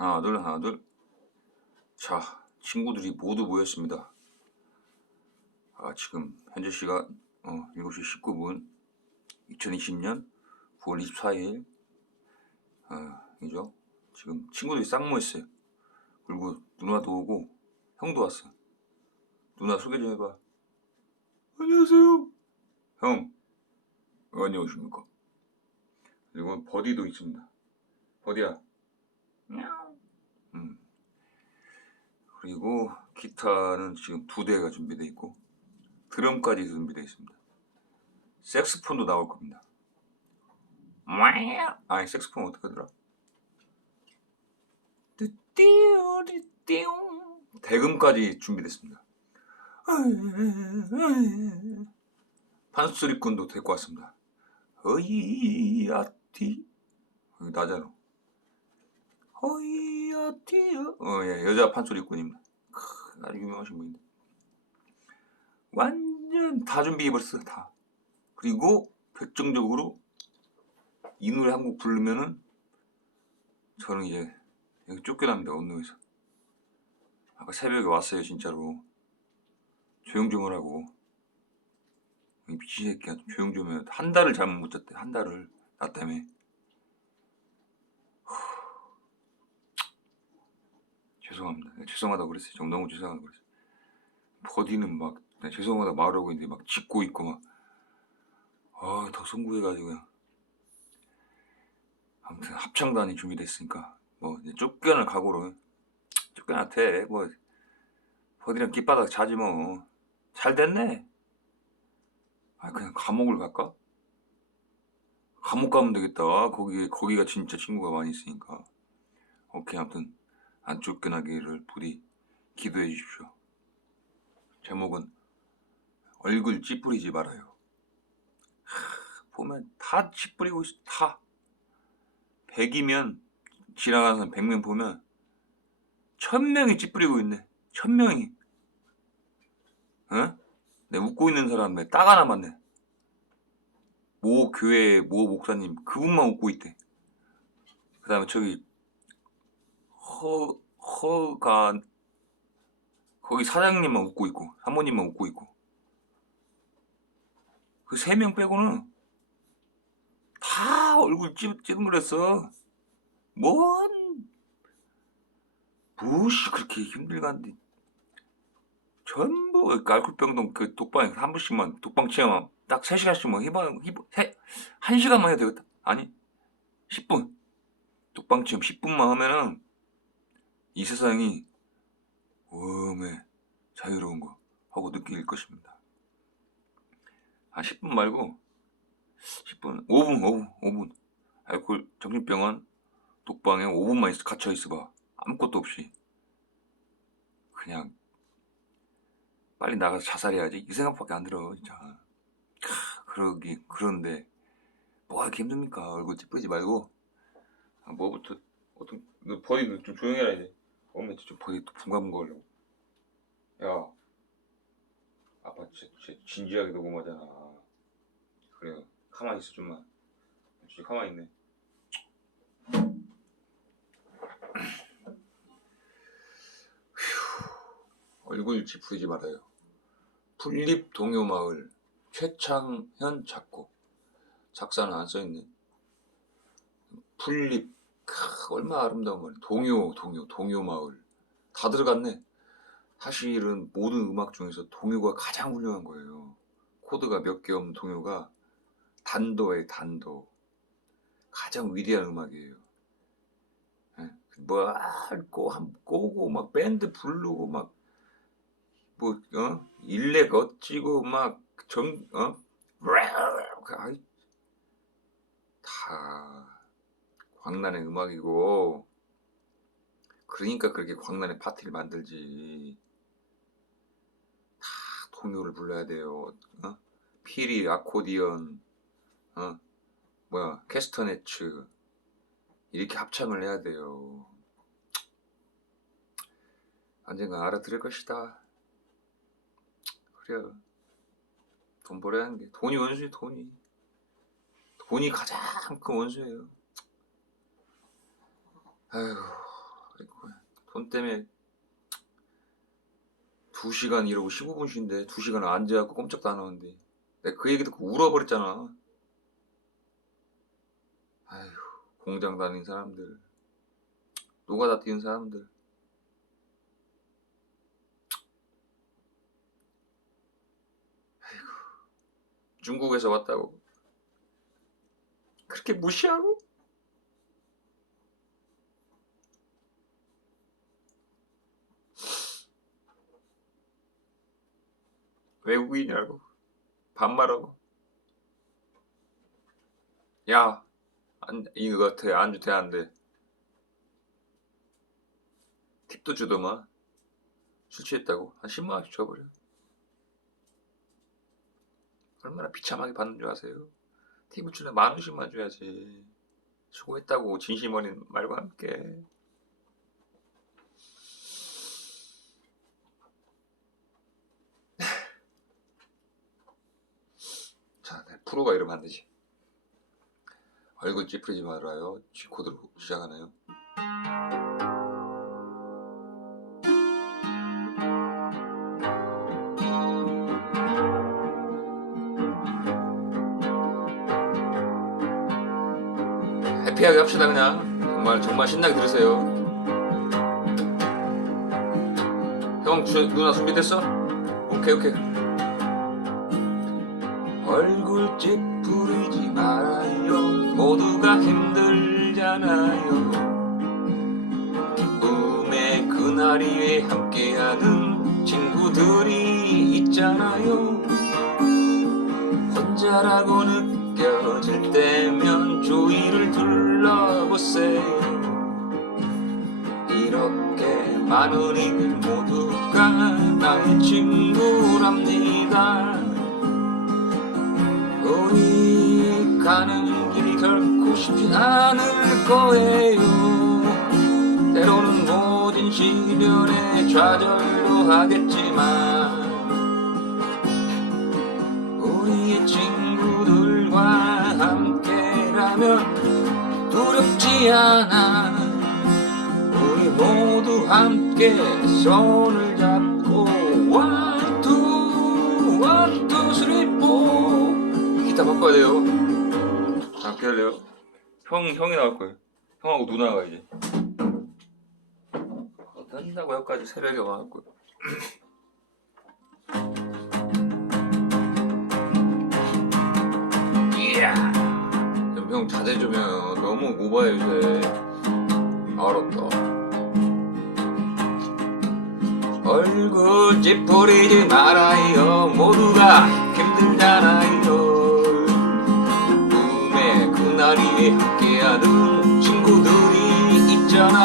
하나 둘 하나 둘. 자 친구들이 모두 모였습니다. 아 지금 현재 시간 어, 7시 19분 2020년 9월 24일 아 이죠 지금 친구들이 싹 모였어요. 그리고 누나도 오고 형도 왔어. 누나 소개 좀 해봐. 안녕하세요. 형. 어, 안녕하십니까. 그리고 버디도 있습니다. 버디야. 음. 그리고 기타는 지금 두 대가 준비되어 있고 드럼까지 준비되어 있습니다. 색스폰도 나올 겁니다. 아니 색스폰 어떻게 하더라? 대금까지 준비됐습니다. 판소리꾼도 데리고 왔습니다. 여기 낮아로 어이 야티야 어예 여자 판소리꾼입니다. 크, 아주 유명하신 분인데. 완전 다 준비해버렸어 다. 그리고 결정적으로 이 노래 한 곡 부르면은 저는 이제 여기 쫓겨납니다 언노에서. 아까 새벽에 왔어요 진짜로. 조용 좀 하라고. 이 미친 새끼야 좀 조용 좀 해. 한 달을 잠을 못 잤대 한 달을. 나 때문에 죄송합니다. 네, 죄송하다고 그랬어요. 정 너무 죄송하다고 그랬어요. 버디는 막 네, 죄송하다 말하고 있는데 막 짖고 있고 막 아 더 송구해가지고 그냥. 아무튼 합창단이 준비됐으니까 뭐 이제 쫓겨날 각오로. 쫓겨났대 뭐 버디랑 깃바닥 자지 뭐. 잘 됐네. 아 그냥 감옥을 갈까? 감옥 가면 되겠다. 거기 거기가 진짜 친구가 많이 있으니까. 오케이 아무튼 안 쫓겨나기를 부디 기도해 주십시오. 제목은 얼굴 찌푸리지 말아요. 하, 보면 다 찌푸리고 있어 다. 100이면 지나가는 사람 100명 보면 1000명이 찌푸리고 있네 1000명이. 어? 내 웃고 있는 사람 딱 하나 맞네 모 교회 모 목사님 그분만 웃고 있대. 그 다음에 저기 허 허가 거기 사장님만 웃고 있고 사모님만 웃고 있고. 그 세 명 빼고는 다 얼굴 찌, 찌둥그랬어. 뭔 무엇이 그렇게 힘들간데. 전부 알코올병동 그 독방에 한 번씩만 독방 체험 딱 3시간씩만 해봐 해봐 세, 1시간만 해도 되겠다. 아니 10분. 독방 체험 10분만 하면은 이 세상이 웜에 자유로운 거 하고 느낄 것입니다. 아 10분 말고 10분 5분 5분 5분. 알코올 정신병원 독방에 5분만 있어 갇혀 있어봐. 아무것도 없이. 그냥 빨리 나가서 자살해야지. 이 생각밖에 안 들어 진짜. 캬, 그러기 그런데 뭐가 이렇게 힘듭니까? 얼굴 찌푸리지 말고. 아, 뭐부터 어떤 너 버디 좀 조용해라 이제 오면 좀 버디 또 분가분가 하려고. 야 아빠 진짜 진지하게 녹음하잖아. 그래 가만히 있어 좀만. 진짜 가만히 있네. 얼굴 찌푸리지 말아요. 풀립 동요마을 최창현 작곡. 작사는 안 써있네. 풀립 크, 얼마나 아름다운 말. 동요 동요 동요 마을 다 들어갔네. 사실은 모든 음악 중에서 동요가 가장 훌륭한 거예요. 코드가 몇 개 없는 동요가 단도의 단도 가장 위대한 음악이에요. 예, 뭐한 꼬고 막 밴드 부르고 막 뭐, 어? 일렉 어찌고, 막, 정, 어? 아이, 다, 광란의 음악이고, 그러니까 그렇게 광란의 파티를 만들지. 다 동요를 불러야 돼요. 어? 피리, 아코디언, 어? 뭐야, 캐스터네츠. 이렇게 합창을 해야 돼요. 언젠가 알아들을 것이다. 그래요. 돈 벌어야 하는 게 돈이 원수지 돈이. 돈이 가장 큰 원수예요. 아휴 그리고. 돈 때문에 2시간 이러고 15분 쉰데 2시간 앉아갖고 꼼짝도 안 하는데. 내가 그 얘기 듣고 울어버렸잖아. 아휴 공장 다니는 사람들. 노가다 뛰는 사람들. 아이고 중국에서 왔다고. 그렇게 무시하고 외국인이라고. 반말하고. 야 안, 이거 돼 안주 돼 안돼? 팁도 주더만. 술 취했다고. 한 10만원씩 줘버려. 얼마나 비참하게 받는 줄 아세요? 팁을 주면 만원씩만 줘야지. 수고했다고 진심 어린 말과 함께 자, 네, 프로가 이러면 안 되지. 얼굴 찌푸리지 말아요. G코드로 시작하나요? 해피하게 합시다 그냥 정말 정말 신나게 들으세요 형 주, 누나 준비됐어? 오케이 오케이 얼굴 찌푸리지 말아요. 모두가 힘들잖아요. 기쁨의 그날이 함께하는 친구들이 있잖아요. 혼자라고 느껴질 때면 주위를 둘러보세요. 이렇게 많은 이들 모두가 나의 친구랍니다 가는 길이 결코 쉽지 않을 거예요. 때로는 모든 시련에 좌절도 하겠지만 우리의 친구들과 함께라면 두렵지 않아. 우리 모두 함께 손을 잡고 원투 원투 쓰리 포 기타 바꿔야 돼요 할래요? 형, 형이 나올 거예요. 형하고 누나가 이제. 어쩐다고 여기까지 새벽에 와갖고 좀형 자제 좀 해요. 너무 오버해 요새. 알았다. 얼굴 찌푸리지 말아요. 모두가 힘들잖아요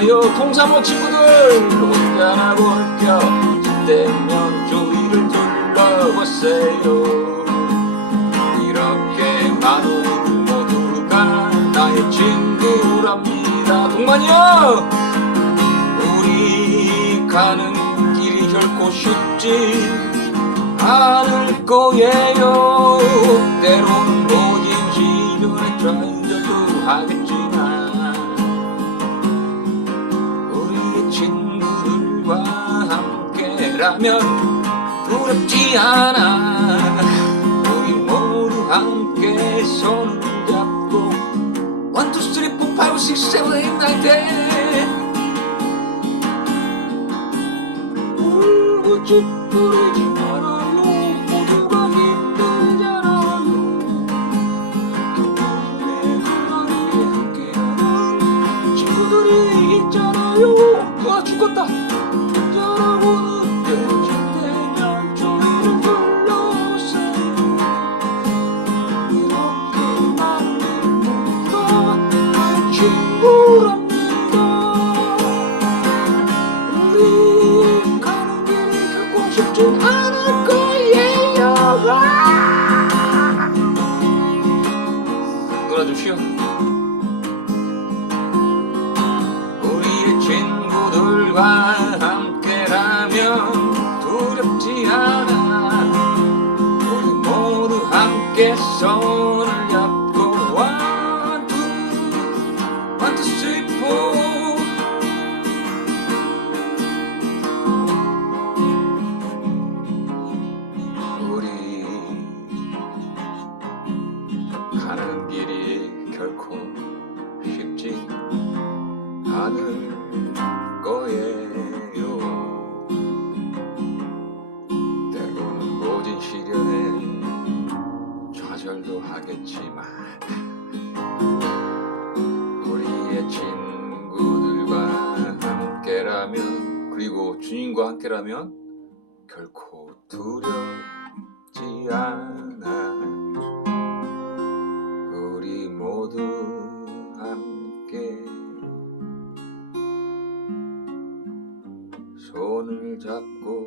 있잖아요 통사모 친구들 혼자라고 느껴질 때면 주위를 둘러보세요. 이렇게 많은 모두가 나의 친구랍니다. 동만이요 우리 가는 길이 결코 쉽지 않을 거예요. 때론 함께라면 두렵지 않아. 우리 모두 함께 손을 잡고 One, two, three, four, five, six, seven, eight, nine, ten. 울고 찌푸리지 말아요. 모두가 힘들잖아요. 기쁨의 그날에 함께하는 친구들이 있잖아요. 와 죽었다 좌절도 하겠지만 우리의 친구들과 함께라면 그리고 주님과 함께라면 결코 두렵지 않아. 우리 모두 함께 손을 잡고